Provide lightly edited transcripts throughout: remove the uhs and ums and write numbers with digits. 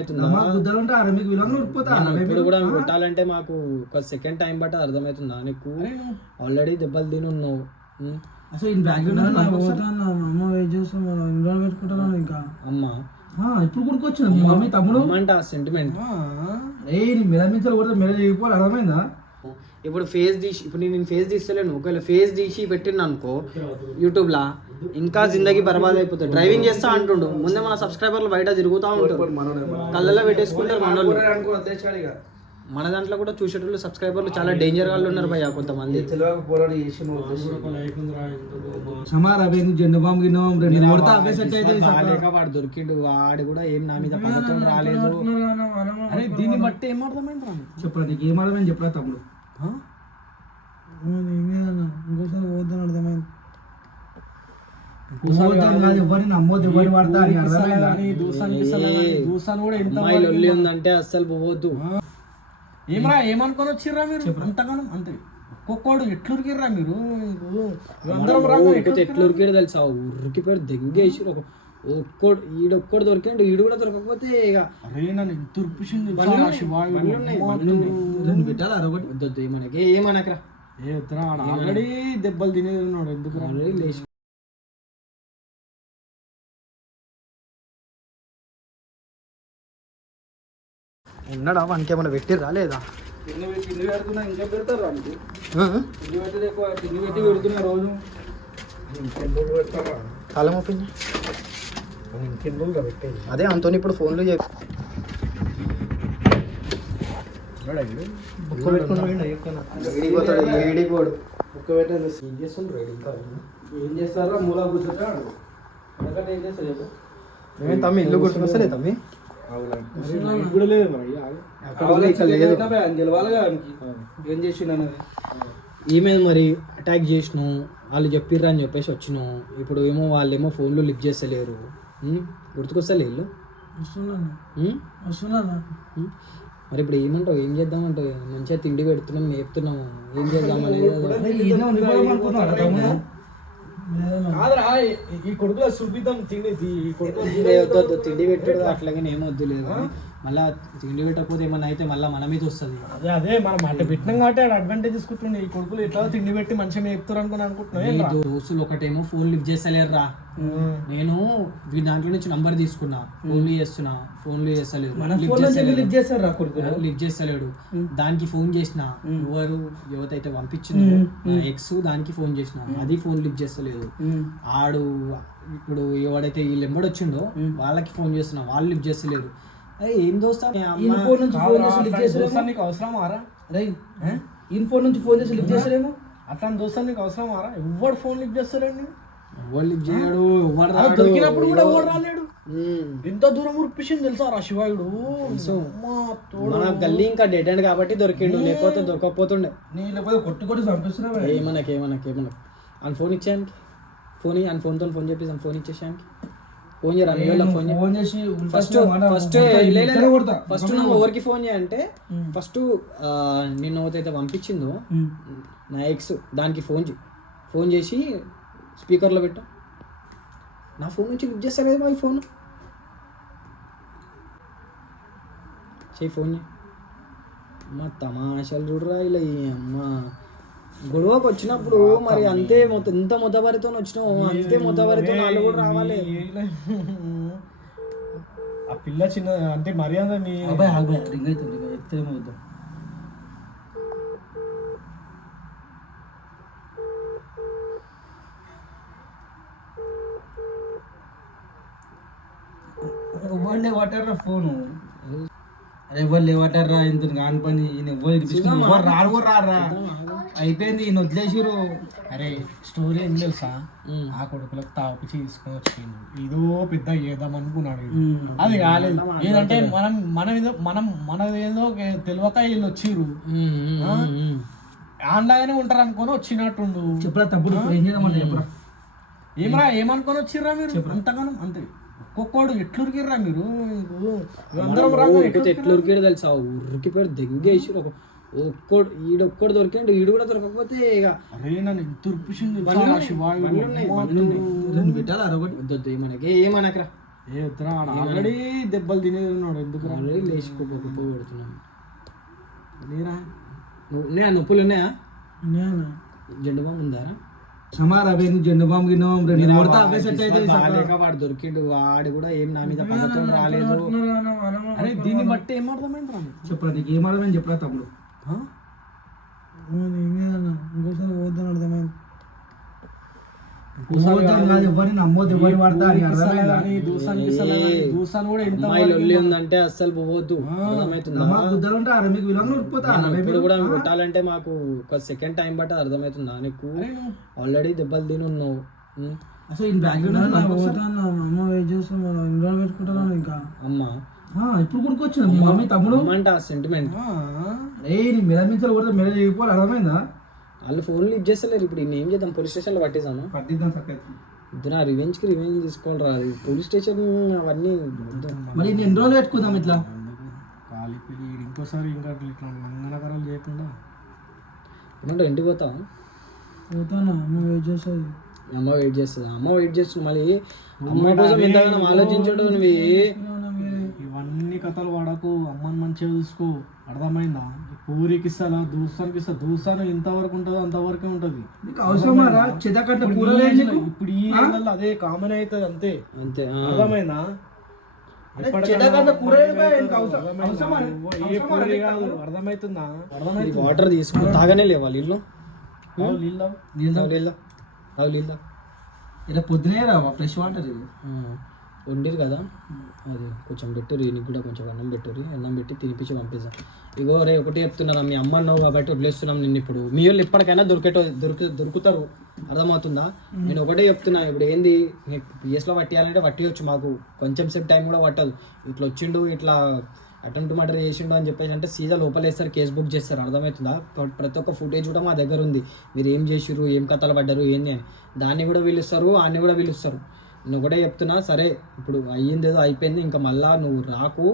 అర్థమవుతుందా? ఇప్పుడు కూడా కొట్టాలంటే మాకు ఒక సెకండ్ టైం బట్టి అర్థమవుతుందా నీకు? ఆల్రెడీ దెబ్బలు తిని ఉన్నావు. అసలు ఇంకా అమ్మ ఇప్పుడు కొడుకొచ్చిన మీ మమ్మీ తమ్ముడు అంటే ఆ సెంటిమెంట్ మిరమించాలి కూడా మెడ చేయకపోవాలి, అర్థమైందా? ఇప్పుడు ఫేస్ తీసి ఇప్పుడు నేను ఫేస్ తీస్తలేను, ఒకవేళ ఫేస్ తీసి పెట్టిన అనుకో యూట్యూబ్లో ఇంకా జిందగీ బర్బాద్ అయిపోతుంది. డ్రైవింగ్ చేస్తా అంటుండు, ముందే మన సబ్స్క్రైబర్లు బయట తిరుగుతూ ఉంటారు, కళ్ళల్లో పెట్టేసుకుంటారు మనోళ్ళు. మన దాంట్లో కూడా చూసేటోళ్ళు సబ్స్క్రైబర్లు చాలా డేంజర్ వాళ్ళు ఉన్నారు భయ్య కొంతమంది. వాడు దొరికిండు, వాడు కూడా ఏం నా మీద పడతో రాలేదు. అరే దీన్ని బట్టి ఏం అర్థమైంది రా? చెప్పరా నీకు ఏం అర్థమైంది? చెప్పరా తమ్ముడు. ఇంకోసారి పోద్దని అర్థమైంది. ఉందంటే అస్సలు పోవద్దు. ఏమరా ఏమనుకొని వచ్చిర్రా మీరు అంతగానం? అంతే ఒక్కొక్కడు ఎట్లురికిర్రా మీరు? ఎట్లురికిడు తెలుసా? ఉరికి పేరు దెంగేసి ఒక్కడు ఈడొక్కడు దొరికిండు, ఈడు కూడా దొరకకపోతే ఇక అరే నన్ను ఎంత ఉరిపించింది వద్దొద్దు మనకి ఏమనకరా. ఏ వద్దురా, ఆల్రెడీ దెబ్బలు తినేది ఉన్నాడు, ఎందుకు లేచి ఉన్నాడా? వానికి ఏమైనా పెట్టిర్రా లేదా? ఇంకా పెడతారు పెట్టి పెడుతున్నా రోజు. కాలం ఓపెన్ అదే అంతో ఇప్పుడు ఫోన్లు ఏం చేస్తారా? మూలా కూర్చుంటాడు. ఏం చేస్తారు? తమ్మి ఇల్లు కొట్టుకొస్తలే తమ్మి ఏం చేసిన ఈమె మరి అటాక్ చేసినావు, వాళ్ళు చెప్పిర్రా అని చెప్పేసి వచ్చినావు. ఇప్పుడు ఏమో వాళ్ళేమో ఫోన్లు లిఫ్ట్ చేస్తలేరు, గుర్తుకొస్తలే ఇల్లు. మరి ఇప్పుడు ఏమంటావు? ఏం చేద్దామంటావు? మంచిగా తిండి పెడుతున్నాం, మేపుతున్నాము, ఏం చేద్దామని ఈ కొడుకులో చూపిద్దాం తిండి. తిండి పెట్టాడు అట్లాగే ఏమొద్దు లేదు, మళ్ళా తిండి పెట్టకపోతే ఏమన్నా అయితే మళ్ళీ మన మీద వస్తుంది. అదే మనం అంటే పెట్టినాం కాబట్టి అడ్వాంటేజ్ తీసుకుంటుండే. ఈ కొడుకులు ఎట్లా తిండి పెట్టి మంచిగా మేపుతారు అనుకుని అనుకుంటున్నాను. దోస్తులు ఒకటేమో ఫోన్ లిఫ్ట్ చేస్తలేరురా. నేను వీడి దాంట్లో నుంచి నంబర్ తీసుకున్నా, ఫోన్లు చేస్తున్నా, ఫోన్లు చేస్తలేరు, లిఫ్ట్ చేస్తలేడు. దానికి ఫోన్ చేసిన, ఎవరైతే పంపించిందో ఎక్స్ దానికి ఫోన్ చేసిన, అది ఫోన్ లిఫ్ట్ చేస్తలేదు. ఆడు ఇప్పుడు ఎవడైతే వీళ్ళు ఎంబడొచ్చిండో వాళ్ళకి ఫోన్ చేస్తున్నా, వాళ్ళు లిఫ్ట్ చేస్తలేరు. ఏం దోస్తా అవసరం ఆరా? ఫోన్ నుంచి ఫోన్ చేసి లిఫ్ట్ చేస్తారేమో. అట్లాంటి దోస్తా నీకు అవసరం ఆరా? ఎవడు ఫోన్ లిఫ్ట్ చేస్తారండి? ఎవరు లిఫ్ట్ చేయడు, దొరికినప్పుడు కూడా ఎవరు రాలేడు. ఎంత దూరం ఉరిపించింది తెలుసా రా శివాయుడు? మన గల్లీ ఇంకా డెడ్ అండ్ కాబట్టి దొరికిండు, లేకపోతే దొరకకపోతుండే. లేకపోతే కొట్టి చంపిస్తున్నావు. ఏమనకి అని ఫోన్ ఇచ్చేయానికి, అని ఫోన్తో ఫోన్ చెప్పేసి ఫోన్ ఇచ్చేసానికి ఫోన్ చేయరా? ఫోన్ చేసి ఫస్ట్ నువ్వు ఎవరికి ఫోన్ చేయాలంటే ఫస్ట్ నిన్న ఎవరైతే పంపించిందో నా ఎక్స్ దానికి ఫోన్ చేసి స్పీకర్లో పెట్టా. నా ఫోన్ నుంచి లిఫ్ట్ చేస్తాడు మా ఫోన్ ఫోన్ అమ్మ తమాషాలు చూడరా ఇలా. అమ్మ గొడవకు వచ్చినప్పుడు మరి అంతే ఎంత మొదవరితో వచ్చినావు అంతే మొదవరితో వాళ్ళు కూడా రావాలి. ఆ పిల్ల చిన్న అంటే మర్యాద వాటర్ ఫోను ఎవరు లేవటారా ఇంత కాని పని. ఎవరు రారా అయిపోయింది, ఈయన వదిలేసిరు. అరే స్టోరీ ఏం తెలుసా? ఆ కొడుకులకు తాపిచ్చి తీసుకొని వచ్చిండు, ఏదో పెద్ద ఏదాం అనుకున్నాడు. అది కాలేదు. ఏదంటే మనదేదో తెలియక వీళ్ళు వచ్చిర్రు, ఆన్లాగానే ఉంటారు అనుకొని వచ్చినట్టుండు. చెప్పరా తప్పుడు ఏమరా ఏమనుకొని వచ్చిర్రా మీరు అంతగానం? అంతే ఒక్కొక్కడు ఎట్లురికిర్రా మీరు? ఎట్లురికిడు తెలుసా? ఉరికి పేరు దెంగేసి ఈడొక్కడు దొరికిండు, ఈడు కూడా దొరకకపోతే ఇక అరే నన్ను ఎంత ఉరిపించింది. వద్దొద్దు మనకి ఏమనకరా. ఏ ఉత్తరా ఆల్రెడీ దెబ్బలు తినేది ఉన్నాడు ఎందుకు ఆల్రెడీ లేచిపోతున్నాను పెడుతున్నాను లేరా ఉన్నాయా నొప్పులు ఉన్నాయా నేనా జెండు బాంబు ఉందా సమారా జెండు బాంబు గిన్నెం రెండు కొడతా అవే సెట్ అయితే బాగాలేక వాడు దొరికిండు వాడు కూడా ఏం నా మీద పగతో రాలేదు. అరే దీన్ని బట్టి ఏం అర్థమైంది రా చెప్పరా నీకు ఏమర్థమైంది చెప్పరా తమ్ముడు. ఇంకోసారి పోద్దని అర్థమైంది ఎవరిని నమ్మొద్దు ఎవరు పడతా అని అర్థమైందా దూసాను కూడా ఎంత అమ్మాయి లొల్లి ఉందంటే అస్సలు పోవద్దు అర్థమవుతుందా. గుద్దలు ఉంటే అరే మీకు విలంగా ఉడిపోతా ఇప్పుడు కూడా కొట్టాలంటే మాకు ఒక సెకండ్ టైం బట్టి అర్థమవుతుందా నీకు ఆల్రెడీ దెబ్బలు తిని ఉన్నావు. అసలు ఈ బ్యాక్గ్రౌండ్ అమ్మ వెయిట్ చేస్తాం మనం ఇంట్లో పెట్టుకుంటున్నాను ఇంకా అమ్మ ఇప్పుడు కొడుకొచ్చిన మీ మమ్మీ తమ్ముడు అంటే ఆ సెంటిమెంట్ ఏ నీ మెడ మించాలి కూడా మెడ చేయకపోవాలి అర్థమైందా. వాళ్ళు ఫోన్లు లిఫ్ట్ చేస్తలేరు. ఇప్పుడు ఏం చేద్దాం పోలీస్ స్టేషన్లో పట్టేసాము. పట్టిద్దాం చక్కగా ఇద్దరు నా రివెంజ్కి రివెంజ్ తీసుకోవాలి రా. పోలీస్ స్టేషన్ అవన్నీ మళ్ళీ నేను ఎన్ని రోజులు పెట్టుకుందాం ఇట్లా కాలిపిలి ఇంకోసారి ఇంకా ఇట్లా మంగళకరాలు చేయకుండా ఏమంటావు ఇంటికి పోతావా? పోతాను అమ్మ వెయిట్ చేస్తుంది. అమ్మ వెయిట్ చేస్తుంది. అమ్మ వెయిట్ చేస్తుంది. మళ్ళీ అమ్మ కోసం ఎంతగానో ఆలోచించడం నువ్వు. ఇవన్నీ కథలు వాడకు అమ్మని మంచిగా చూసుకో అర్థమైందా. పూరికి ఇస్తా దూసానికి ఇస్తా దూసాను ఎంతవరకు ఉంటుందో అంతవరకే ఉంటుంది. నీకు అవసరమారా చితకట్ట కూర ఇప్పుడు ఈ ఏళ్ళల్లో అదే కామన్ అవుతుంది అంతే అంతే అర్థమైందా. అర్థమవుతుందా వాటర్ తీసుకుని తాగానే లేవాలి ఇల్లు నీళ్ళు ఇలా పొద్దునే రావా ఫ్రెష్ వాటర్ ఇది వండిరు కదా అది కొంచెం పెట్టుర్రి. నీకు కూడా కొంచెం అన్నం పెట్టుర్రి. అన్నం పెట్టి తినిపించి పంపిస్తాం. ఇగో రే ఒకటి చెప్తున్నారా మీ అమ్మ అన్నావు కాబట్టి వదిలేస్తున్నాం నిన్ను. ఇప్పుడు మీ వాళ్ళు ఎప్పటికైనా దొరుకుతారు అర్థమవుతుందా. నేను ఒకటే చెప్తున్నా. ఇప్పుడు ఏంది పిఎస్లో పట్టియాలంటే పట్టియచ్చు. మాకు కొంచెం సేపు టైం కూడా పట్టదు. ఇట్లా వచ్చిండు ఇట్లా అటెంప్ట్ మర్డర్ చేసిండు అని చెప్పేసి అంటే సీదా లోపలేస్తారు, కేసు బుక్ చేస్తారు. అర్థమవుతుందా. ప్రతి ఒక్క ఫుటేజ్ కూడా మా దగ్గర ఉంది. మీరు ఏం చేసిర్రు, ఏం కథలు పడ్డారు, ఏంది అని దాన్ని కూడా పిలుస్తారు, ఆన్ని కూడా పిలుస్తారు. నేను ఒకటే చెప్తున్నా. సరే ఇప్పుడు అయ్యింది ఏదో అయిపోయింది. ఇంకా మళ్ళా నువ్వు రాకు.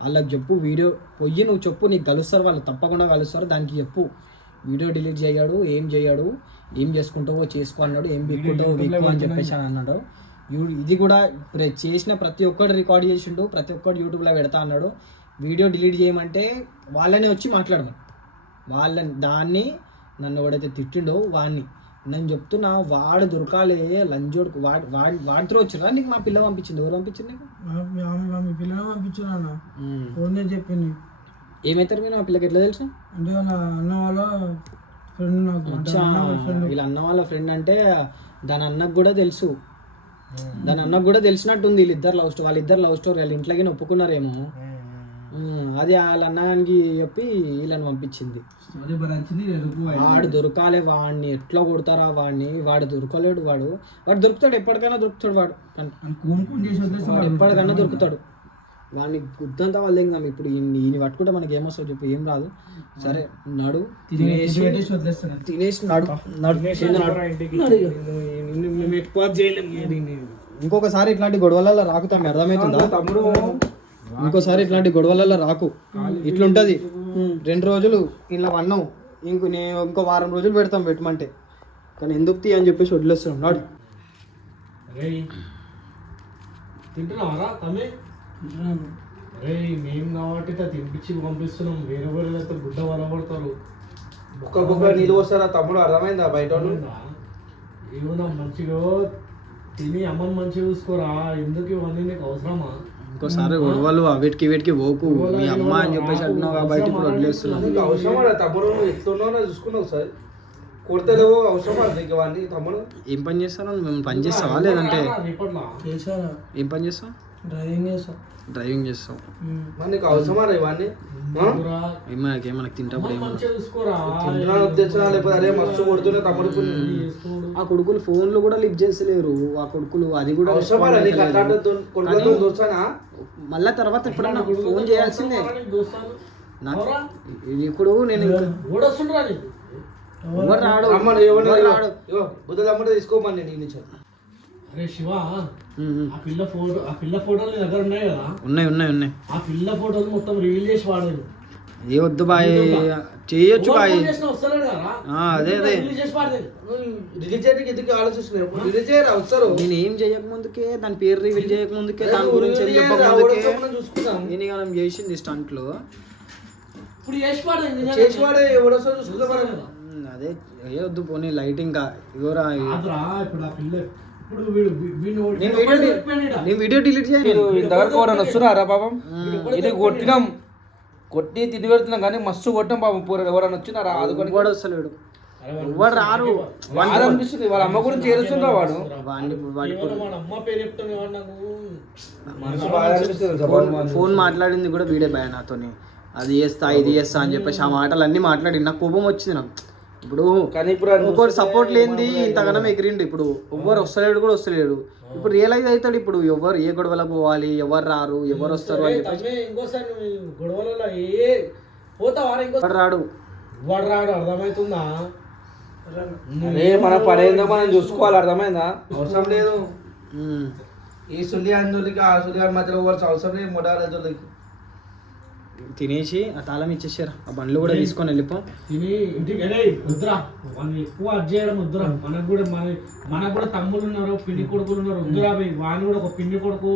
వాళ్ళకి చెప్పు వీడియో పొయ్యి నువ్వు చెప్పు. నీకు కలుస్తారు, వాళ్ళు తప్పకుండా కలుస్తారు. దానికి చెప్పు వీడియో డిలీట్ చేయడు, ఏం చేయడు, ఏం చేసుకుంటావో చేసుకో అన్నాడు, ఏం బిక్కుంటావో బిక్కు అని చెప్పేసి అని అన్నాడు. ఇది కూడా ఇప్పుడు చేసిన ప్రతి ఒక్కటి రికార్డ్ చేసిండు, ప్రతి ఒక్కటి యూట్యూబ్లో పెడతా అన్నాడు. వీడియో డిలీట్ చేయమంటే వాళ్ళనే వచ్చి మాట్లాడమని వాళ్ళని దాన్ని నన్ను ఎవడైతే తిట్టిండో వాడిని నేను చెప్తున్నా. వాడు దొరకాలి లంజోడుకు. వాడితో వచ్చిరా నీకు మా పిల్ల పంపించింది. ఎవరు పంపించింది నీకు? మీ పిల్లలు పంపించాను ఫోన్ చెప్పింది. ఏమవుతారు మీరు? మా పిల్లకి ఎట్లా తెలుసు? అంటే వాళ్ళ అన్న వాళ్ళ ఫ్రెండ్ నాకు వీళ్ళ అన్న వాళ్ళ ఫ్రెండ్ అంటే దాని అన్నకు కూడా తెలుసు. దాని అన్నకు కూడా తెలిసినట్టుంది. వాళ్ళిద్దరు లవ్ స్టోరీ వాళ్ళ ఇంట్లోకి ఒప్పుకున్నారేమో. అది వాళ్ళ అన్నానికి చెప్పి వీళ్ళని పంపించింది. వాడు దొరకాలి. వాడిని ఎట్లా కొడతారా వాడిని. వాడు దొరకలేడు. వాడు దొరుకుతాడు, ఎప్పటికైనా దొరుకుతాడు. వాడు ఎప్పటికైనా దొరుకుతాడు. వాడిని గుద్దంతా వాళ్ళు ఏం కాదు. ఇప్పుడు ఈయన పట్టుకుంటే మనకి ఏమొస్తుంది చెప్పు? ఏం రాదు. సరే నడు తినేసి ఇంకొకసారి ఇట్లాంటి గొడవలలో రాకుతాం. అర్థమవుతుందా తమ్ముడు? ఇంకోసారి ఇట్లాంటి గొడవలలో రాకు. ఇట్లుంటది 2 రోజులు ఇలా వన్నావు. ఇంకో వారం రోజులు పెడతాం పెట్టమంటే. కానీ ఎందుకు తీ అని చెప్పేసి వదిలేస్తున్నాం. నాడు తింటున్నావారా తమ్మి? అరే మేము కాబట్టి తినిపించి పంపిస్తున్నాం. వేరే అయితే గుడ్డ వలబడతారు. బుక్క నీళ్ళు వస్తారా తమ్ముడు? అర్థమైందా? బయట ఏమన్నా మంచిగా తిని అమ్మని మంచిగా చూసుకోరా. ఎందుకు ఇవన్నీ నీకు అవసరమా? ఇంకోసారి గొడవలు వీటికి పోకు. మీ అమ్మ అని చెప్పేసి అంటున్నావు కాబట్టి ఇప్పుడు వదిలేస్తున్నాం. అవసరమా తమ్ముడు? ఎట్లున్నావు చూసుకున్నావు సార్. కొడతలేవు అవసరమా నీకు ఇవన్నీ తమ్ముడు? ఏం పని చేస్తాను? మేము పని చేస్తావా లేదంటే ఏం పని చేస్తాం? డ్రైవింగ్ చేస్తాం. మనకి అవసరమా ఇవన్నీ? మనకి తింటప్పుడు అరే మస్తు కొడుతున్నా తమ్ముడు. ఆ కొడుకులు ఫోన్లు కూడా లిఫ్ట్ చేస్తలేరు. ఆ కొడుకులు అది కూడా మళ్ళా తర్వాత ఎప్పుడన్నా ఫోన్ చేయాల్సిందే. ఇప్పుడు నేను తీసుకోమని నేను. అరే శివ, ఆ పిల్ల ఫోటోలు దగ్గర ఉన్నాయి కదా? ఉన్నాయి. ఆ పిల్ల ఫోటోలు మొత్తం రివీల్ చేసి వాడారు. ఏ వద్దు బాయ్, చేయొచ్చు బాయ్. వస్తలేడు కదా అదే అదే రిలీజ్ చేసి పాడలేదు. రిలీజ్ చేయడానికి ఎందుకు ఆలోచిస్తున్నావు? రిలీజ్ చేయరా వస్తారు. నేను ఏం చేయక ముందుకే, దాని పేరు రివీల్ చేయక ముందుకే, దాని గురించి ఏం చెప్పక ముందుకే చూసుకుందాం. నేను మనం చేసింది స్టంట్ లో. ఇప్పుడు చేసి పాడలేదు. చేసి వాడే ఎవడొస్తారో చూసుకుందాం మనం. అదే ఏ వద్దు పోనీ లైట్ ఇంకా ఇగోరా. కాదురా, ఇప్పుడు ఆ పిల్ల ఇప్పుడు వీడు వీడిని నేను వీడియో డిలీట్ చేయను. ఇంతవరకు ఎవరైనా వస్తున్నారా పాపం? ఇది కొట్టినాం, కొట్టి తిని పెడుతున్నాం కానీ మస్తు కొట్టాం పాపం. పూర ఎవరైనా వచ్చినారా ఆదుకొని? వాడు వస్తలేడు, ఎవరు రారు. వాడు అనిపిస్తుంది వాళ్ళ అమ్మ గురించి ఏడుస్తుందా వాడు? అమ్మ పేరు చెప్తాను నాకు మనసు బాగా అనిపిస్తుంది. ఫోన్ మాట్లాడింది కూడా వీడే భయ నాతోని, అది చేస్తా ఇది చేస్తా అని చెప్పేసి ఆ మాటలు అన్ని మాట్లాడి నాకు కోపం వచ్చింది. నాకు ఇప్పుడు కానీ ఇప్పుడు ఒక్కొక్కరు సపోర్ట్ లేనిది ఇంతగానం ఎగిరిండు. ఇప్పుడు ఎవ్వరు వస్తలేడు కూడా వస్తలేడు. ఇప్పుడు రియలైజ్ అవుతాడు ఇప్పుడు ఎవరు ఏ గొడవలకు పోవాలి, ఎవరు రారు, ఎవరు వస్తారు అని చెప్పేసి. ఇంకోసారి గొడవలలో ఏ పోతావా? ఎవరు రాడు, వాడు రాడు, అర్థమవుతుందా? అరే మన పని ఏందో మనం చూసుకోవాలి, అర్థమైందా? అవసరం లేదు ఈ సుల్లి అందులకి ఆ సుల్లి అని మధ్యలో పోవాల్సిన అవసరం లేదు. మొడాలకి తినేసి ఆ తాళం ఇచ్చేసారు, ఆ బండ్లు కూడా తీసుకొని వెళ్ళిపో. తిని ఇంటికి వద్దురా, వాడిని ఎక్కువ అడ్జస్ట్ చేయడం వద్దురా. మనకు కూడా తమ్ముళ్ళు ఉన్నారు, పిన్ని కొడుకులు ఉన్నారు. వద్దురా పోయి వాడిని కూడా ఒక పిన్ని కొడుకు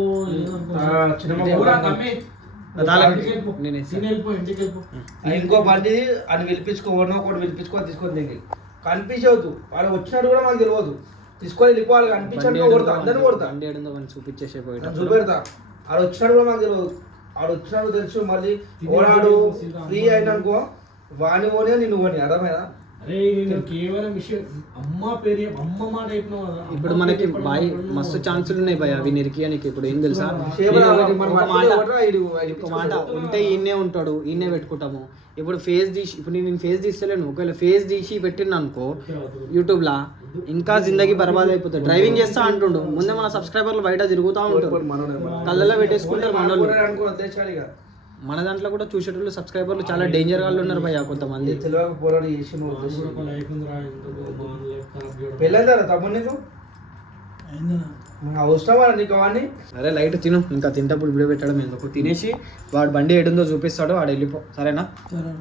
ఇంకో బండి అని పిలిపించుకోవడం, ఒకటి పిలిపించుకొని తీసుకొని దిగి కనిపించవద్దు. వాళ్ళు వచ్చినట్టు కూడా మాకు తెలియదు. తీసుకొని వెళ్ళిపోవాలి, కనిపించండి కొడతా, అందరినీ కొడతా, బండి ఏడుందో అని చూపించేసే పోయి చూపెడతా. వాళ్ళు వచ్చినట్టు కూడా మాకు తెలియదు. వాడు వచ్చినట్టు తెలుసు. మళ్ళీ ఓడాడు ఫ్రీ అయిననుకో వాడిని పోనీ నిన్ను పోనీ, అర్థమైనా? అరే నేను కేవలం విషయం అమ్మ పేరు అమ్మ మాట చెప్పినావు కదా. ఇప్పుడు మనకి బాయ్ మస్తు ఛాన్సులు ఉన్నాయి భయ అవి నిరికియానికి. ఇప్పుడు ఏం తెలుసా, ఒక మాట ఉంటే ఈయనే ఉంటాడు, ఈయనే పెట్టుకుంటాము. ఇప్పుడు ఫేస్ తీసి, ఇప్పుడు నేను ఫేస్ తీస్తలేను, ఒకవేళ ఫేస్ తీసి పెట్టిన అనుకో యూట్యూబ్లో ఇంకా జిందగీ బర్బాద్ అయిపోతుంది. డ్రైవింగ్ చేస్తా అంటుండు, ముందే మన సబ్స్క్రైబర్లు బయట తిరుగుతూ ఉంటారు, కళ్ళల్లో పెట్టేసుకుంటారు మనోళ్ళు. మన దాంట్లో కూడా చూసేటోళ్ళు సబ్స్క్రైబర్లు చాలా డేంజర్ వాళ్ళు ఉన్నారు భయ్య కొంతమంది. పెళ్ళైందా తమ్ముడు నీకు? అవసరమా నీకు అవన్నీ? అరే లైట్ తిను, ఇంకా తింటప్పుడు వీడియో పెట్టడం ఎందుకు. తినేసి వాడు బండి ఏడుందో చూపిస్తాడు, వాడు వెళ్ళిపో సరేనా?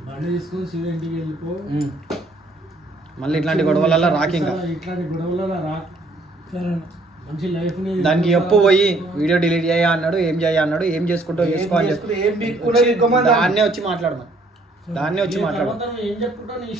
బండి తీసుకొని సీదా ఇంటికి వెళ్ళిపో. మళ్ళీ ఇట్లాంటి గొడవలలో రాకి, ఇంకా ఇట్లాంటి గొడవలలో రా. మంచి లైఫ్ దానికి ఎప్పు పోయి వీడియో డిలీట్ చేయ అన్నాడు, ఏం చేయ అన్నాడు, ఏం చేసుకుంటావు చేసుకో అని చెప్పి దాన్నే వచ్చి మాట్లాడమా, దాన్నే వచ్చి మాట్లాడమా. ఏం చెప్పుకుంటావు?